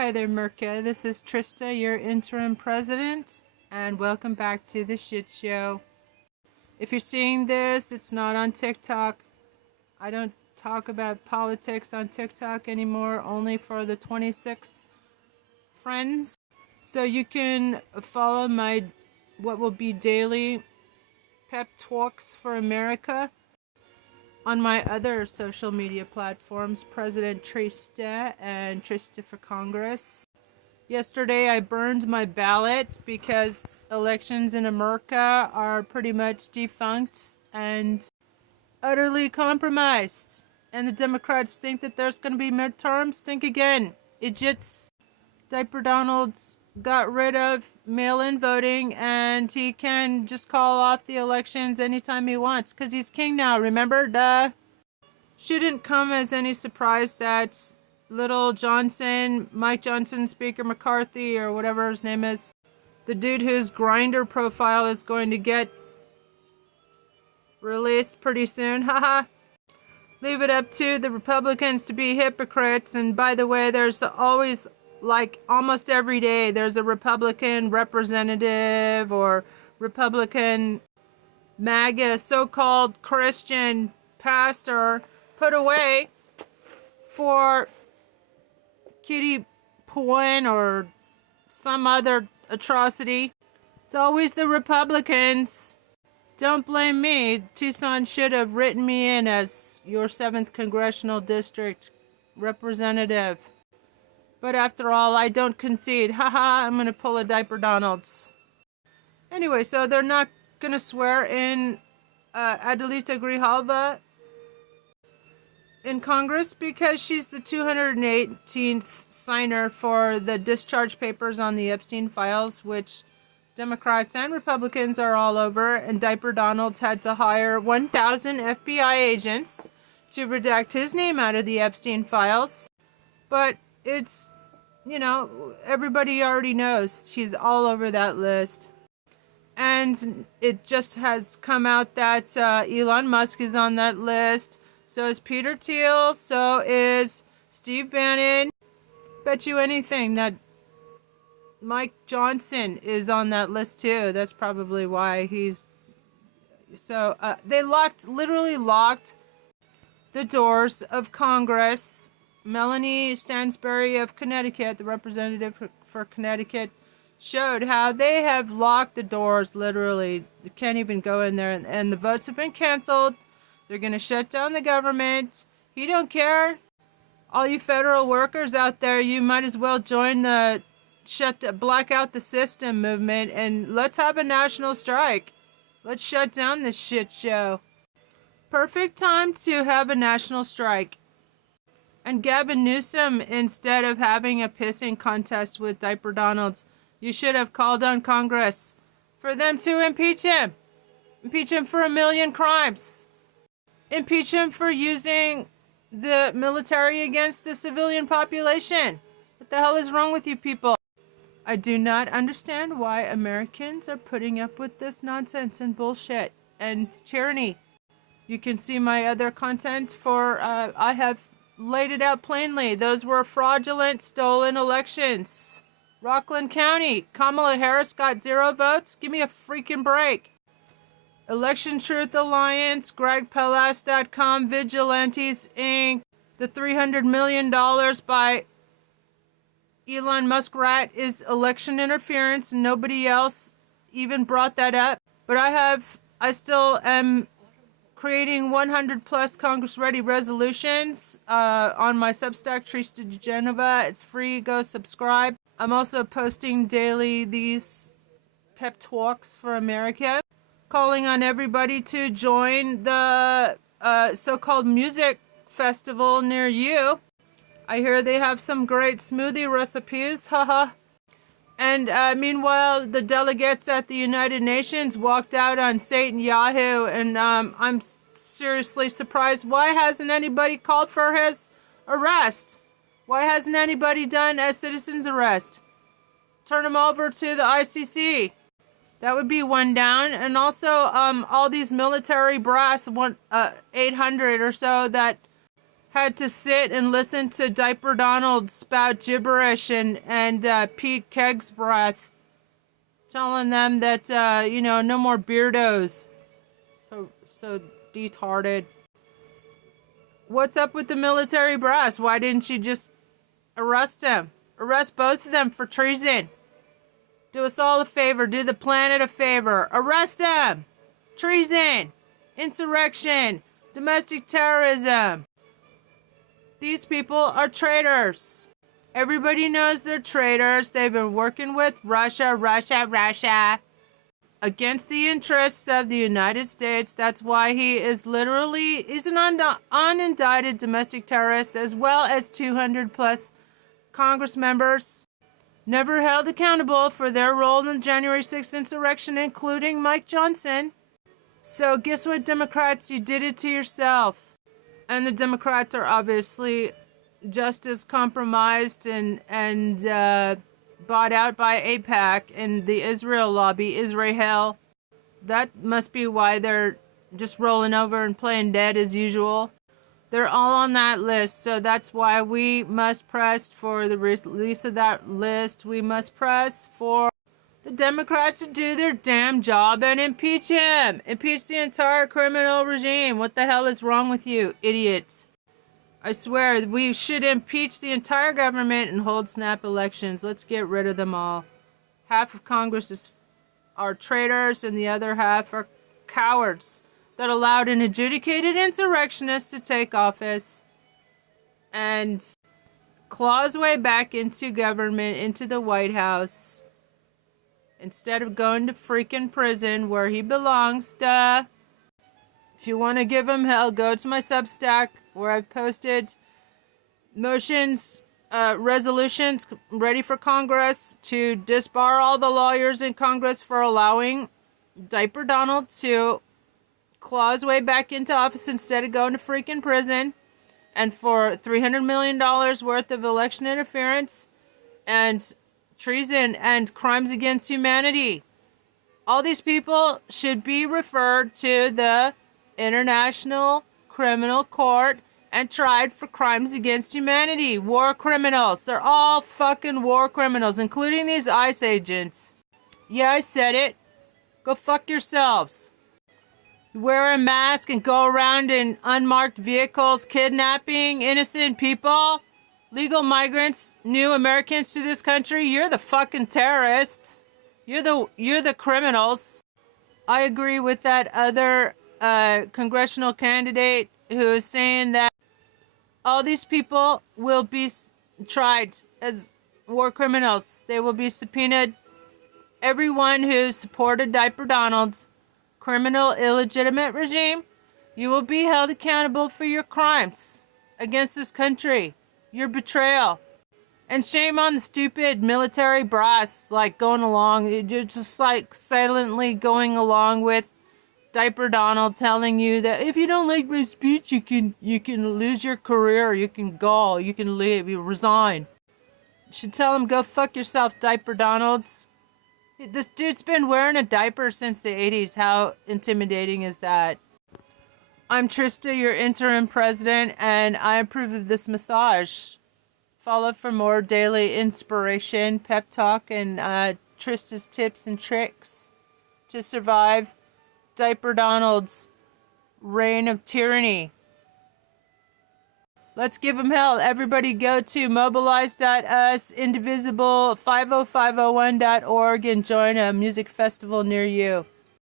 Hi there, Mirka. This is Trista, your interim president, and welcome back to the shit show. If you're seeing this, it's not on TikTok. I don't talk about politics on TikTok anymore, only for the 26 friends. So you can follow my what will be daily pep talks for America on my other social media platforms, President Trista and Trista for Congress. Yesterday I burned my ballot because elections in America are pretty much defunct and utterly compromised. And the Democrats think that there's going to be midterms. Think again. Idiots. Diaper Donald's got rid of mail-in voting and he can just call off the elections anytime he wants because he's king now, remember? Duh. Shouldn't come as any surprise that Little Johnson, Mike Johnson, Speaker McCarthy, or whatever his name is, the dude whose Grindr profile is going to get released pretty soon, haha. Leave it up to the Republicans to be hypocrites. And by the way, there's always, like almost every day, there's a Republican representative or Republican MAGA so-called Christian pastor put away for kitty porn or some other atrocity. It's always the Republicans. Don't blame me. Tucson should have written me in as your 7th Congressional District representative. But after all, I don't concede. Haha, I'm gonna pull a Diaper Donald's. Anyway, so they're not gonna swear in Adelita Grijalva in Congress because she's the 218th signer for the discharge papers on the Epstein files, which Democrats and Republicans are all over, and Diaper Donald had to hire 1,000 FBI agents to redact his name out of the Epstein files. But it's, everybody already knows he's all over that list. And it just has come out that Elon Musk is on that list. So is Peter Thiel. So is Steve Bannon. Bet you anything that Mike Johnson is on that list too. That's probably why he's... So they literally locked the doors of Congress. Melanie Stansbury of Connecticut, the representative for Connecticut, showed how they have locked the doors, literally. You can't even go in there, and the votes have been canceled. They're going to shut down the government. He don't care. All you federal workers out there, you might as well join the black out the system movement, and let's have a national strike. Let's shut down this shit show. Perfect time to have a national strike. And Gavin Newsom, instead of having a pissing contest with Diaper Donald's, you should have called on Congress for them to impeach him. Impeach him for 1 million crimes. Impeach him for using the military against the civilian population. What the hell is wrong with you people? I do not understand why Americans are putting up with this nonsense and bullshit and tyranny. You can see my other content for, I have laid it out plainly. Those were fraudulent, stolen elections. Rockland County, Kamala Harris got 0 votes. Give me a freaking break. Election Truth Alliance, GregPellas.com, Vigilantes Inc., the $300 million by Elon Musk rat is election interference. Nobody else even brought that up. But I still am creating 100 plus Congress ready resolutions on my Substack, Trista de Genova. It's free. Go subscribe. I'm also posting daily these pep talks for America, calling on everybody to join the so-called music festival near you. I hear they have some great smoothie recipes, haha. And meanwhile, the delegates at the United Nations walked out on Satan Yahoo, and I'm seriously surprised. Why hasn't anybody called for his arrest? Why hasn't anybody done a citizen's arrest? Turn him over to the ICC. That would be one down. And also, all these military brass, 800 or so, that had to sit and listen to Diaper Donald spout gibberish and Pete Keg's breath telling them that, no more beardos. So retarded. What's up with the military brass? Why didn't you just arrest him? Arrest both of them for treason. Do us all a favor. Do the planet a favor. Arrest them. Treason. Insurrection. Domestic terrorism. These people are traitors. Everybody knows they're traitors. They've been working with Russia against the interests of the United States. That's why he's an unindicted domestic terrorist, as well as 200 plus Congress members never held accountable for their role in the January 6th insurrection, including Mike Johnson. So guess what, Democrats? You did it to yourself. And the Democrats are obviously just as compromised and bought out by AIPAC and the Israel lobby, Israel. That must be why they're just rolling over and playing dead as usual. They're all on that list, so that's why we must press for the release of that list. We must press for the Democrats to do their damn job and impeach him. Impeach the entire criminal regime. What the hell is wrong with you, idiots? I swear, we should impeach the entire government and hold snap elections. Let's get rid of them all. Half of Congress are traitors and the other half are cowards that allowed an adjudicated insurrectionist to take office and claw his way back into government, into the White House, instead of going to freaking prison where he belongs. Duh. If you want to give him hell, go to my Substack where I've posted resolutions ready for Congress to disbar all the lawyers in Congress for allowing Diaper Donald to claw his way back into office instead of going to freaking prison, and for $300 million worth of election interference and treason and crimes against humanity. All these people should be referred to the International Criminal Court and tried for crimes against humanity. War criminals. They're all fucking war criminals, including these ICE agents. Yeah, I said it. Go fuck yourselves. Wear a mask and go around in unmarked vehicles, kidnapping innocent people, legal migrants, new Americans to this country. You're the fucking terrorists. You're the criminals. I agree with that other congressional candidate who is saying that all these people will be tried as war criminals. They will be subpoenaed. Everyone who supported Diaper Donald's criminal illegitimate regime, you will be held accountable for your crimes against this country, your betrayal. And shame on the stupid military brass, like going along. You're just like silently going along with Diaper Donald telling you that if you don't like my speech, you can lose your career, you can go, you can leave, you resign. You should tell him, go fuck yourself, Diaper Donalds. This dude's been wearing a diaper since the 80s. How intimidating is that? I'm Trista, your interim president, and I approve of this massage. Follow for more daily inspiration, pep talk, and Trista's tips and tricks to survive Diaper Donald's reign of tyranny. Let's give him hell. Everybody go to mobilize.us, indivisible 50501.org and join a music festival near you.